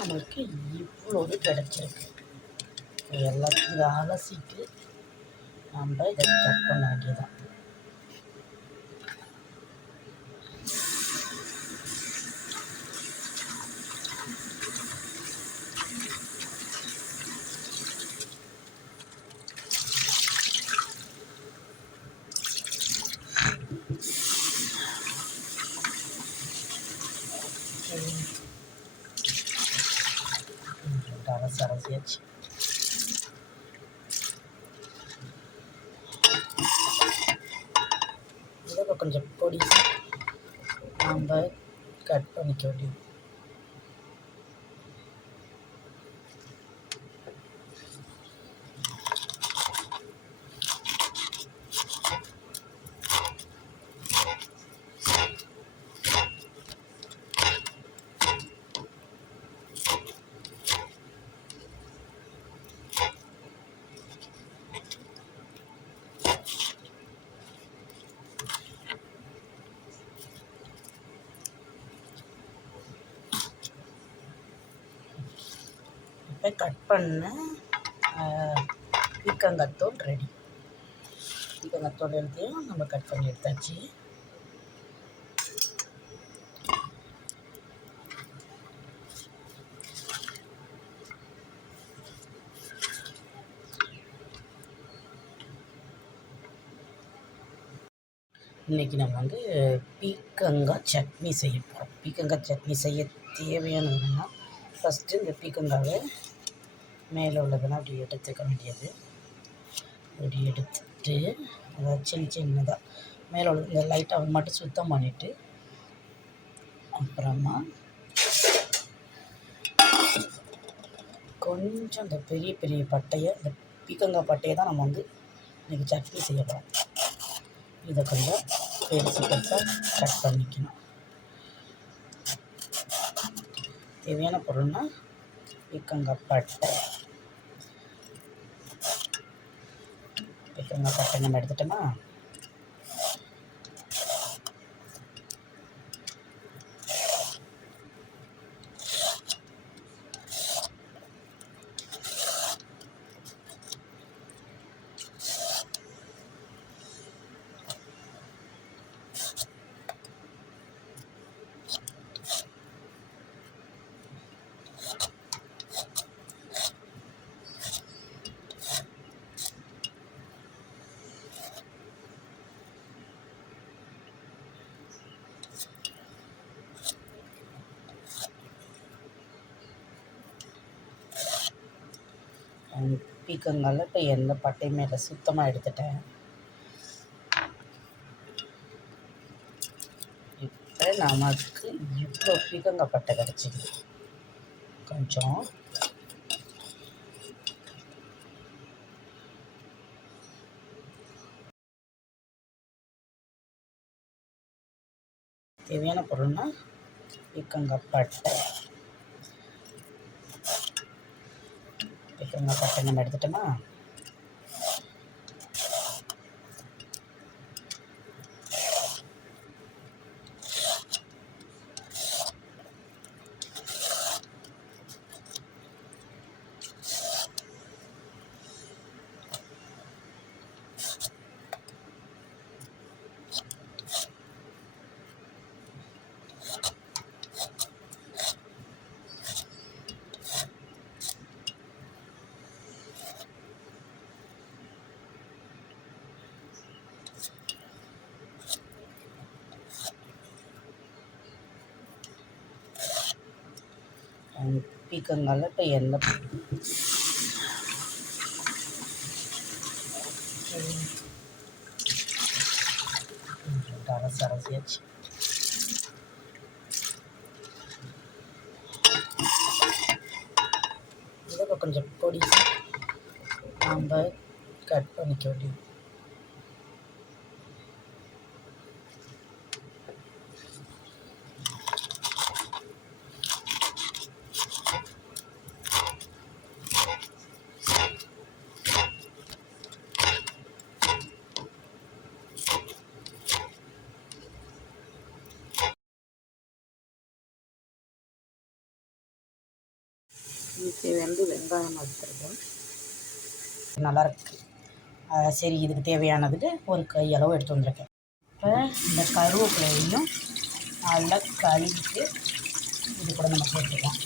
நம்மளுக்கு இவ்வளோது கிடச்சிருக்கு. எல்லாத்தையும் இதை அலசிட்டு நம்ம இதை கட் பண்ண வேண்டியதான். அலசியாச்சு. இதை கொஞ்சம் பொடி நம்ம கட் பண்ணிக்க வேண்டியது. இப்போ கட் பண்ண பீக்கங்காய் ரெடி. பீக்கங்காய் எல்லாத்தையும் நம்ம கட் பண்ணி எடுத்தாச்சு. இன்றைக்கி நம்ம வந்து பீக்கங்காய் சட்னி செய்ய போகிறோம். பீக்கங்காய் சட்னி செய்ய தேவையானதுன்னா ஃபஸ்ட்டு இந்த பீக்கங்காயை மேலே உள்ளதெல்லாம் அப்படி எடுத்துக்க வேண்டியது. அப்படி எடுத்துட்டு அதாவது சின்னதாக மேலே உள்ள இந்த லைட்டாக மட்டும் சுத்தம் பண்ணிவிட்டு அப்புறமா கொஞ்சம் இந்த பெரிய பெரிய பட்டையை, இந்த பீக்கங்காய் பட்டையை தான் நம்ம வந்து இன்றைக்கி சட்னி செய்ய போகிறோம். இதை கொஞ்சம் பெருசு பெருசாக கட் பண்ணிக்கணும். தேவையான பொருள்னால் பீக்கங்காய் பட்டை நம்ம எடுத்துட்டோமா, பீக்கங்காயில் இப்போ எந்த பட்டையுமே இல்லை, சுத்தமாக எடுத்துட்டேன். இப்போ நமக்கு இவ்வளோ பீக்கங்காய் பட்டை கிடச்சிது. கொஞ்சம் தேவையான பொருள்னால் பீக்கங்காய் பட்டை நம்ம எடுத்துட்டோமா, பீக்கங்காயில் இப்போ எந்த அலசியாச்சு. இதை கொஞ்சம் பொடி நம்ம கட் பண்ணிக்க வேண்டியது. தேவையானது வெங்காயம் வறுத்துருக்கேன். நல்லாயிருக்கு. சரி, இதுக்கு தேவையானதுட்டு ஒரு கையளவு எடுத்து வந்திருக்கேன். இப்போ இந்த கருவேப்பிலையும் நல்லா கழுவிட்டு இது கூட நம்ம சேர்த்துக்கலாம்.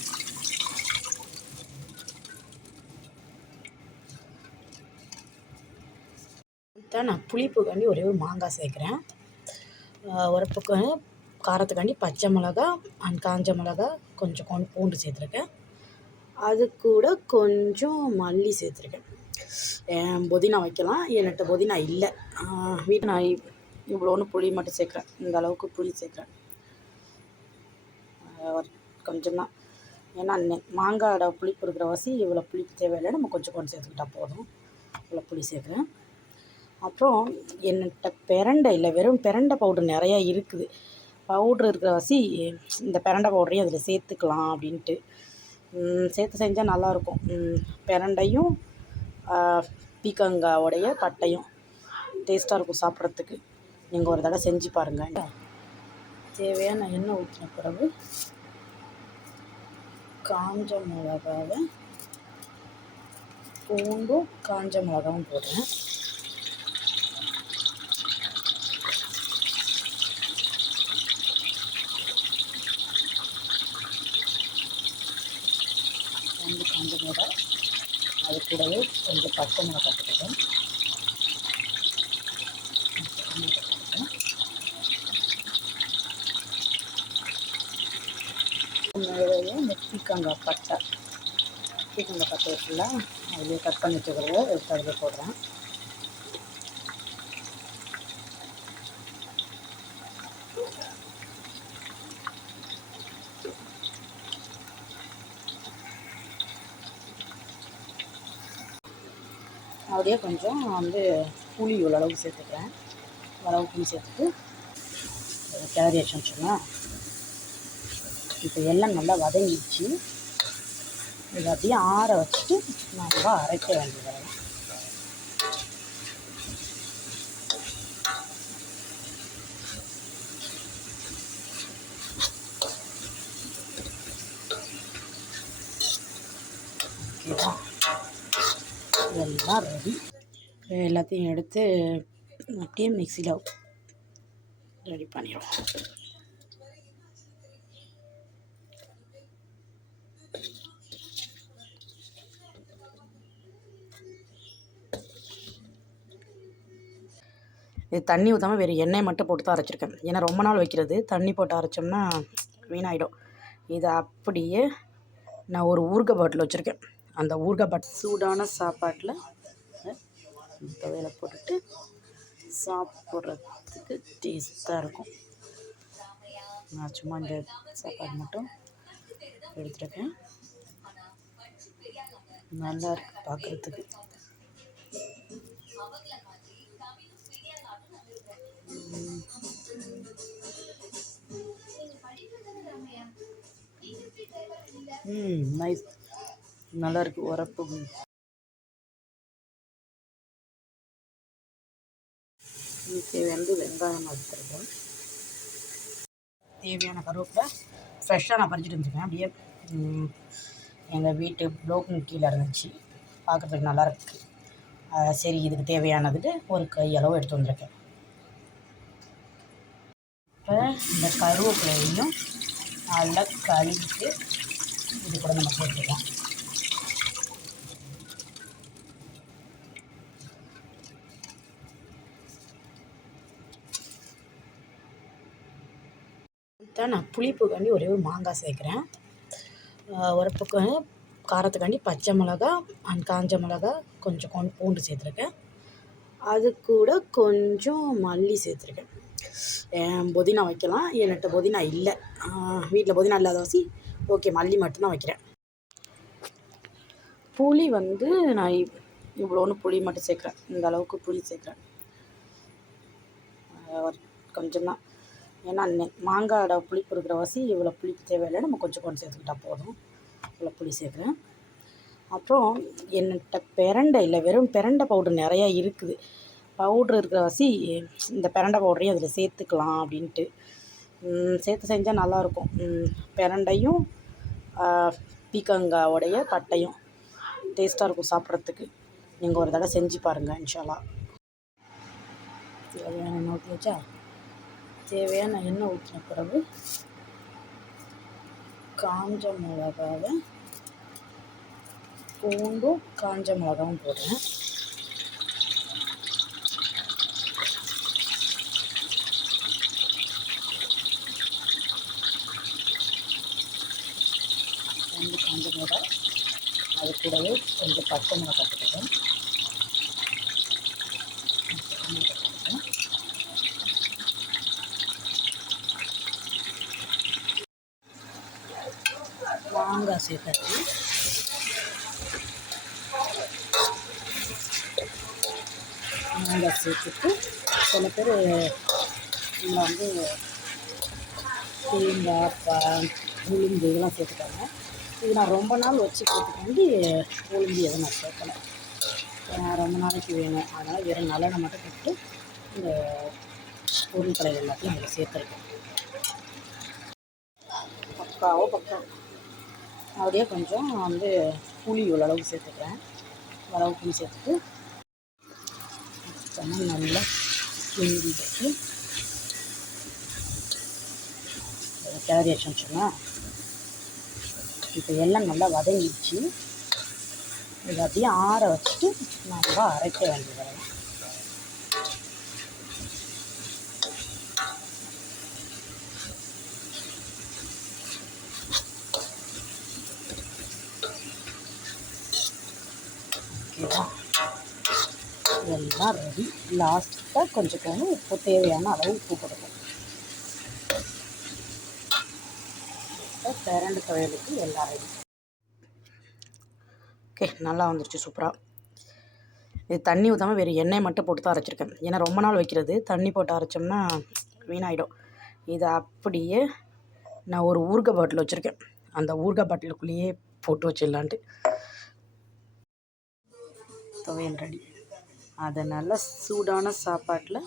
தான் நான் புளிப்புக்காண்டி ஒரே ஒரு மாங்காய் சேர்க்குறேன். உரப்புக்கு காரத்துக்காண்டி பச்சை மிளகா காஞ்ச மிளகா கொஞ்சம் பூண்டு சேர்த்துருக்கேன். அது கூட கொஞ்சம் மல்லி சேர்த்துருக்கேன். புதினா வைக்கலாம், என்கிட்ட புதினா இல்லை. வீட்டில் நான் இவ்வளோன்னு புளி மட்டும் சேர்க்குறேன். இந்த அளவுக்கு புளி சேர்க்குறேன். கொஞ்சம் தான், ஏன்னா மாங்காயோட புளிப்பு இருக்கிற வாசி இவ்வளோ புளிப்பு தேவையில்லை, நம்ம கொஞ்சம் சேர்த்துக்கிட்டா போதும். இவ்வளோ புளி சேர்க்குறேன். அப்புறம் என்கிட்ட பிரண்டை இல்லை, வெறும் பிரண்டை பவுடர் நிறையா இருக்குது. பவுட்ரு இருக்கிற வாசி இந்த பிரண்டை பவுடரையும் அதில் சேர்த்துக்கலாம் அப்படின்ட்டு சேர்த்து செஞ்சால் நல்லாயிருக்கும். பிரண்டையும் பீக்கங்காவோடைய பட்டையும் டேஸ்ட்டாக இருக்கும் சாப்பிட்றதுக்கு. நீங்கள் ஒரு தடவை செஞ்சு பாருங்கள். தேவையான எண்ணெய் ஊற்றின பிறகு காஞ்ச மிளகாவை பூண்டும் காஞ்ச மிளகாவும் போடுறேன். காஞ்ச மிளகாய், அது கூடவே கொஞ்சம் பச்சை மிளகாய் போட்டுக்கிறேன். மேலேயே இந்த பீக்கங்காய் பட்டை இருக்குல்ல, அதுலேயே கட் பண்ணி வச்சுக்கிறத எடுத்து அதில் போடுறேன். அப்படியே கொஞ்சம் புளி அளவுக்கு சேர்த்துக்கிறேன். அளவு புளி சேர்த்துட்டு கிளறி வச்சோம்னா இப்போ எல்லாம் நல்லா வதங்கிடுச்சு. இதை அப்படியே ஆற வச்சுட்டு நம்ம அரைக்க வேண்டியது. ஓகேவா, எல்லாம் ரெடி. எல்லாத்தையும் எடுத்து அப்படியே மிக்சியில் ரெடி பண்ணிடுவோம். இது தண்ணி ஊற்றாமல் வேறு எண்ணெய் மட்டும் போட்டு தான் அரைச்சிருக்கேன். ஏன்னா ரொம்ப நாள் வைக்கிறது, தண்ணி போட்டு அரைச்சோம்னா வீணாயிடும். இதை அப்படியே நான் ஒரு ஊறுகாய் பாட்டில் வச்சுருக்கேன். அந்த ஊறுகாய் பாட்டில் சூடான சாப்பாட்டில் துவையில் போட்டுட்டு சாப்பிட்றதுக்கு டேஸ்ட்டாக இருக்கும். நான் சும்மா இந்த சாப்பாடு மட்டும் எடுத்துருக்கேன். நல்லா இருக்குது பார்க்குறதுக்கு. நைஸ், நல்லாயிருக்கு. உரப்பு தேவையானது வெங்காயம் வறுத்துருக்கேன். தேவையான கருவேப்பிலை ஃப்ரெஷ்ஷாக நான் பறிச்சுட்டு வந்துருக்கேன். அப்படியே எங்கள் வீட்டு ப்ளோக்கு கீழே இருந்துச்சு, பார்க்குறதுக்கு நல்லாயிருக்கு. சரி, இதுக்கு தேவையானதுட்டு ஒரு கையளவு எடுத்து வந்திருக்கேன். இப்போ இந்த கருவேப்பிலையும் நல்லா கழுவிட்டு இது கூட நம்ம சேர்த்துக்கலாம். நான் புளிப்புக்காண்டி ஒரே ஒரு மாங்காய் சேர்க்குறேன். உரப்புக்கு காரத்துக்காண்டி பச்சை மிளகா காஞ்ச மிளகா கொஞ்சம் பூண்டு சேர்த்துருக்கேன். அது கூட கொஞ்சம் மல்லி சேர்த்துருக்கேன். புதினா வைக்கலாம், என்கிட்ட புதினா இல்லை. வீட்டில் புதினா இல்லாத வாசி ஓகே, மல்லி மட்டும்தான் வைக்கிறேன். புளி நான் இவ்வளோன்னு புளி மட்டும் சேர்க்குறேன். இந்த அளவுக்கு புளி சேர்க்குறேன். கொஞ்சம் தான், ஏன்னா மாங்காயோட புளிப்பு இருக்கிற வாசி இவ்வளோ புளிப்பு தேவையில்லை, நம்ம கொஞ்சம் சேர்த்துக்கிட்டா போதும். இவ்வளோ புளி சேர்க்குறேன். அப்புறம் என்கிட்ட பிரண்டை இல்லை, வெறும் பிரண்டை பவுடர் நிறையா இருக்குது. பவுட்ரு இருக்கிற வாசி இந்த பிரண்டை பவுடரையும் அதில் சேர்த்துக்கலாம் அப்படின்ட்டு சேர்த்து செஞ்சால் நல்லாயிருக்கும். பிரண்டையும் பீக்கங்காவோடைய பட்டையும் டேஸ்ட்டாக இருக்கும் சாப்பிட்றதுக்கு. நீங்கள் ஒரு தடவை செஞ்சு பாருங்கள் இன்ஷா அல்லாஹ். தேவையான எண்ணெய் ஊற்றி வச்சா, தேவையான எண்ணெய் ஊற்றின பிறகு காஞ்ச மிளகாவை, பூண்டும் காஞ்ச மிளகாவும் போடுறேன். பூண்டு காஞ்ச மிளகா, அது கூடவே கொஞ்சம் பச்சை மிளகா போட்டுக்கிறேன். மாங்காய் சேர்த்தாச்சு. மாங்காய் சேர்த்துட்டு சில பேர் இதில் வந்து தேங்காய், உளுந்து இதெல்லாம் சேர்த்துக்காங்க. இது நான் ரொம்ப நாள் வச்சுக்கிறதுக்காண்டி உளுந்து எதுவும் நான் சேர்க்கலை. ரொம்ப நாளைக்கு வேணும், அதனால் வெறும் நல்லெண்ணெய் மட்டும் போட்டு இந்த பொருட்களை எல்லாத்தையும் அதில் சேர்த்துருக்கேன். பக்கம் அப்படியே கொஞ்சம் வந்து புளி ஓரளவுக்கு சேர்த்துக்கிறேன். அளவு புளி சேர்த்துட்டு நல்லா கிண்டி வச்சு கிளறி வச்சோம்னா, இப்போ எல்லாம் நல்லா வதங்கிடுச்சு. இதை அப்படியே ஆற வச்சுட்டு நம்ம அரைக்க வேண்டியது. ஓகேவா, எல்லாம் ரெடி. லாஸ்ட்டாக கொஞ்சம் உப்பு, தேவையான அளவு உப்பு கொடுக்கும். பிரண்டு துவையலுக்கு எல்லாம் ரெடி. ஓகே, நல்லா வந்துருச்சு, சூப்பராக. இது தண்ணி ஊற்றாமல் வேறு எண்ணெய் மட்டும் போட்டு தான் அரைச்சிருக்கேன். ஏன்னா ரொம்ப நாள் வைக்கிறது தண்ணி போட்டு அரைச்சோம்னா வீணாயிடும். இதை அப்படியே நான் ஒரு ஊறுகாய் பாட்டில் வச்சுருக்கேன். அந்த ஊறுகாய் பாட்டிலுக்குள்ளேயே போட்டு வச்சிடலான்ட்டு. துவையல் ரெடி. அதை நல்லா சூடான சாப்பாட்டில்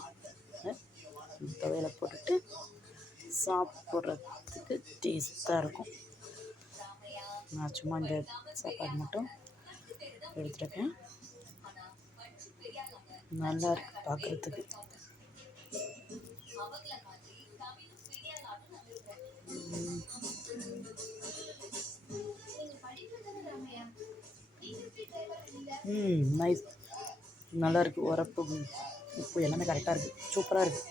துவையலை போட்டுட்டு சாப்பிட்றதுக்கு டேஸ்ட்டாக இருக்கும். நான் சும்மா இந்த சாப்பாடு மட்டும் எடுத்துருக்கேன். நல்லா இருக்கு பார்க்குறதுக்கு. நைஸ், நல்லா இருக்குது. உரப்பு, உப்பு எல்லாமே கரெக்டாக இருக்குது. சூப்பராக இருக்குது.